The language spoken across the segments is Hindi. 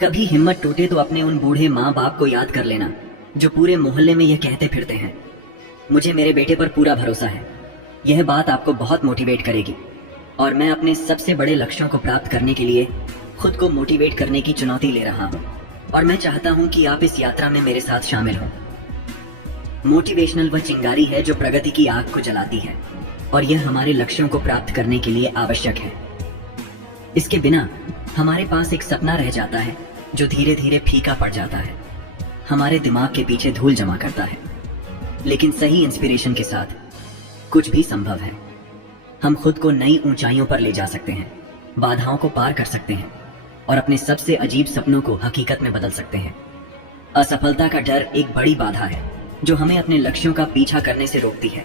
कभी हिम्मत टूटे तो अपने उन बूढ़े माँ बाप को याद कर लेना जो पूरे मोहल्ले में यह कहते फिरते हैं, मुझे मेरे बेटे पर पूरा भरोसा है। यह बात आपको बहुत मोटिवेट करेगी और मैं अपने सबसे बड़े लक्ष्यों को प्राप्त करने के लिए खुद को मोटिवेट करने की चुनौती ले रहा हूँ और मैं चाहता हूँ कि आप इस यात्रा में मेरे साथ शामिल हों। मोटिवेशनल वह चिंगारी है जो प्रगति की आग को जलाती है और यह हमारे लक्ष्यों को प्राप्त करने के लिए आवश्यक है। इसके बिना हमारे पास एक सपना रह जाता है जो धीरे धीरे फीका पड़ जाता है, हमारे दिमाग के पीछे धूल जमा करता है। लेकिन सही इंस्पिरेशन के साथ कुछ भी संभव है। हम खुद को नई ऊंचाइयों पर ले जा सकते हैं, बाधाओं को पार कर सकते हैं और अपने सबसे अजीब सपनों को हकीकत में बदल सकते हैं। असफलता का डर एक बड़ी बाधा है जो हमें अपने लक्ष्यों का पीछा करने से रोकती है।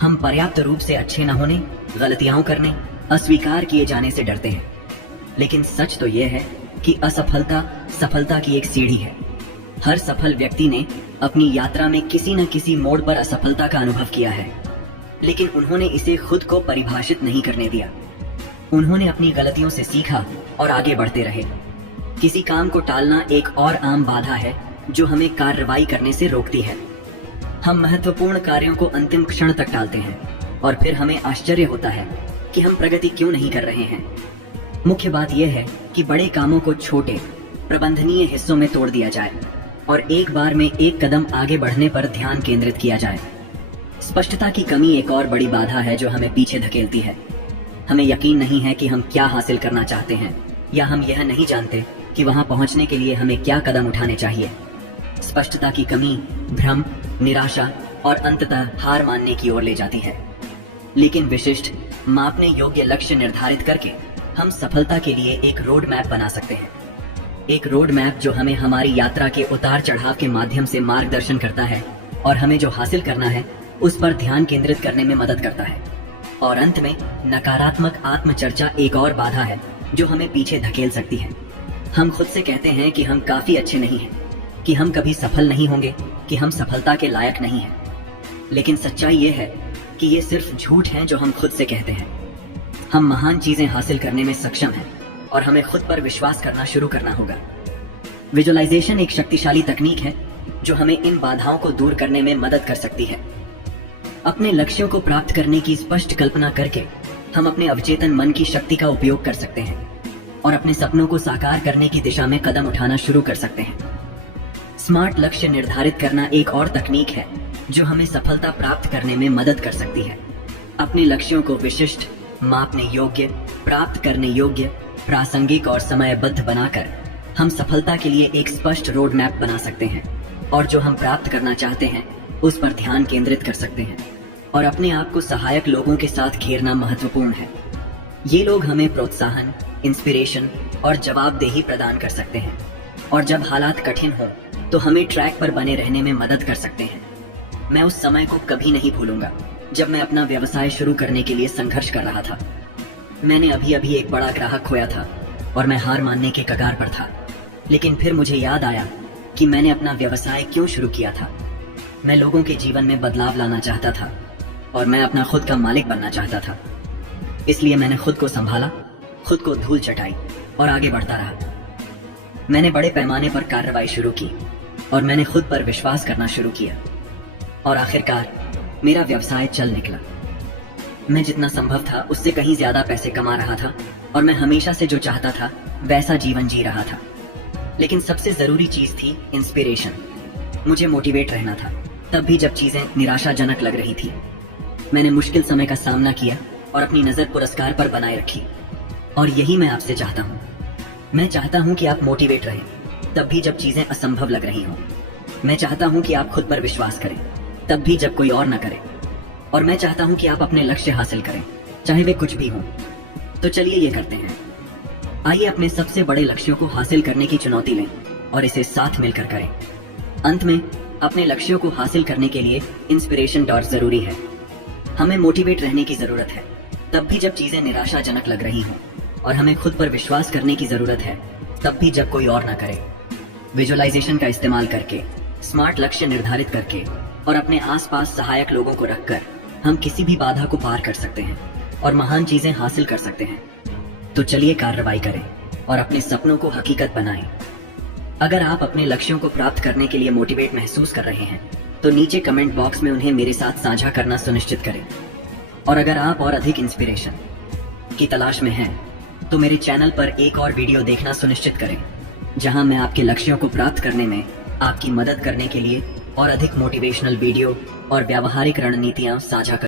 हम पर्याप्त रूप से अच्छे न होने, गलतियां करने, अस्वीकार किए जाने से डरते हैं। लेकिन सच तो यह है कि असफलता सफलता की एक सीढ़ी है। हर सफल व्यक्ति ने अपनी यात्रा में किसी न किसी मोड़ पर असफलता का अनुभव किया है, लेकिन उन्होंने इसे खुद को परिभाषित नहीं करने दिया। उन्होंने अपनी गलतियों से सीखा और आगे बढ़ते रहे। किसी काम को टालना एक और आम बाधा है जो हमें कार्रवाई करने से रोकती है। हम महत्वपूर्ण कार्यों को अंतिम क्षण तक टालते हैं और फिर हमें आश्चर्य होता है कि हम प्रगति क्यों नहीं कर रहे हैं। मुख्य बात यह है कि बड़े कामों को छोटे प्रबंधनीय हिस्सों में तोड़ दिया जाए और एक बार में एक कदम आगे बढ़ने पर ध्यान केंद्रित किया जाए। स्पष्टता की कमी एक और बड़ी बाधा है जो हमें पीछे धकेलती है। हमें यकीन नहीं है कि हम क्या हासिल करना चाहते हैं या हम यह नहीं जानते कि वहां पहुंचने के लिए हमें क्या कदम उठाने चाहिए। स्पष्टता की कमी भ्रम, निराशा और अंततः हार मानने की ओर ले जाती है। लेकिन विशिष्ट, मापने योग्य लक्ष्य निर्धारित करके हम सफलता के लिए एक रोड मैप बना सकते हैं। एक रोड मैप जो हमें हमारी यात्रा के उतार चढ़ाव के माध्यम से मार्गदर्शन करता है और हमें जो हासिल करना है उस पर ध्यान केंद्रित करने में मदद करता है। और अंत में नकारात्मक आत्मचर्चा एक और बाधा है जो हमें पीछे धकेल सकती है। हम खुद से कहते हैं कि हम काफी अच्छे नहीं हैं, कि हम कभी सफल नहीं होंगे, कि हम सफलता के लायक नहीं हैं। लेकिन सच्चाई ये है कि ये सिर्फ झूठ है जो हम खुद से कहते हैं। हम महान चीजें हासिल करने में सक्षम हैं और हमें खुद पर विश्वास करना शुरू करना होगा। विजुअलाइजेशन एक शक्तिशाली तकनीक है जो हमें इन बाधाओं को दूर करने में मदद कर सकती है। अपने लक्ष्यों को प्राप्त करने की स्पष्ट कल्पना करके हम अपने अवचेतन मन की शक्ति का उपयोग कर सकते हैं और अपने सपनों को साकार करने की दिशा में कदम उठाना शुरू कर सकते हैं। स्मार्ट लक्ष्य निर्धारित करना एक और तकनीक है जो हमें सफलता प्राप्त करने में मदद कर सकती है। अपने लक्ष्यों को विशिष्ट, मापने योग्य, प्राप्त करने योग्य, प्रासंगिक और समयबद्ध बनाकर हम सफलता के लिए एक स्पष्ट रोड मैप बना सकते हैं और जो हम प्राप्त करना चाहते हैं उस पर ध्यान केंद्रित कर सकते हैं। और अपने आप को सहायक लोगों के साथ घेरना महत्वपूर्ण है। ये लोग हमें प्रोत्साहन, इंस्पिरेशन और जवाबदेही प्रदान कर सकते हैं और जब हालात कठिन हो तो हमें ट्रैक पर बने रहने में मदद कर सकते हैं। मैं उस समय को कभी नहीं भूलूंगा जब मैं अपना व्यवसाय शुरू करने के लिए संघर्ष कर रहा था। मैंने अभी अभी एक बड़ा ग्राहक खोया था और मैं हार मानने के कगार पर था। लेकिन फिर मुझे याद आया कि मैंने अपना व्यवसाय क्यों शुरू किया था। मैं लोगों के जीवन में बदलाव लाना चाहता था और मैं अपना खुद का मालिक बनना चाहता था। इसलिए मैंने खुद को संभाला, खुद को धूल चटाई और आगे बढ़ता रहा। मैंने बड़े पैमाने पर कार्रवाई शुरू की और मैंने खुद पर विश्वास करना शुरू किया और आखिरकार मेरा व्यवसाय चल निकला। मैं जितना संभव था उससे कहीं ज्यादा पैसे कमा रहा था और मैं हमेशा से जो चाहता था वैसा जीवन जी रहा था। लेकिन सबसे जरूरी चीज थी इंस्पिरेशन। मुझे मोटिवेट रहना था, तब भी जब चीजें निराशाजनक लग रही थी। मैंने मुश्किल समय का सामना किया और अपनी नजर पुरस्कार पर बनाए रखी। और यही मैं आपसे चाहता हूँ। मैं चाहता हूँ कि आप मोटिवेट रहें, तब भी जब चीजें असंभव लग रही हों। मैं चाहता हूँ कि आप खुद पर विश्वास करें, तब भी जब कोई और न करे। और मैं चाहता हूँ कि आप अपने लक्ष्य हासिल करें, चाहे वे कुछ भी हों। तो चलिए ये करते हैं। आइए अपने सबसे बड़े लक्ष्यों को हासिल करने की चुनौती लें और इसे साथ मिलकर करें। अंत में अपने लक्ष्यों को हासिल करने के लिए इंस्पिरेशन डॉट जरूरी है। हमें मोटिवेट रहने की जरूरत है, तब भी जब चीजें निराशाजनक लग रही हों। और हमें खुद पर विश्वास करने की जरूरत है, तब भी जब कोई और ना करे। विजुअलाइजेशन का इस्तेमाल करके, स्मार्ट लक्ष्य निर्धारित करके और अपने आसपास सहायक लोगों को रखकर हम किसी भी बाधा को पार कर सकते हैं और महान चीजें हासिल कर सकते हैं। तो चलिए कार्रवाई करें और अपने सपनों को हकीकत बनाएं। अगर आप अपने लक्ष्यों को प्राप्त करने के लिए मोटिवेट महसूस कर रहे हैं तो नीचे कमेंट बॉक्स में उन्हें मेरे साथ साझा करना सुनिश्चित करें। और अगर आप और अधिक इंस्पिरेशन की तलाश में हैं तो मेरे चैनल पर एक और वीडियो देखना सुनिश्चित करें, जहां मैं आपके लक्ष्यों को प्राप्त करने में आपकी मदद करने के लिए और अधिक मोटिवेशनल वीडियो और व्यावहारिक रणनीतियां साझा कर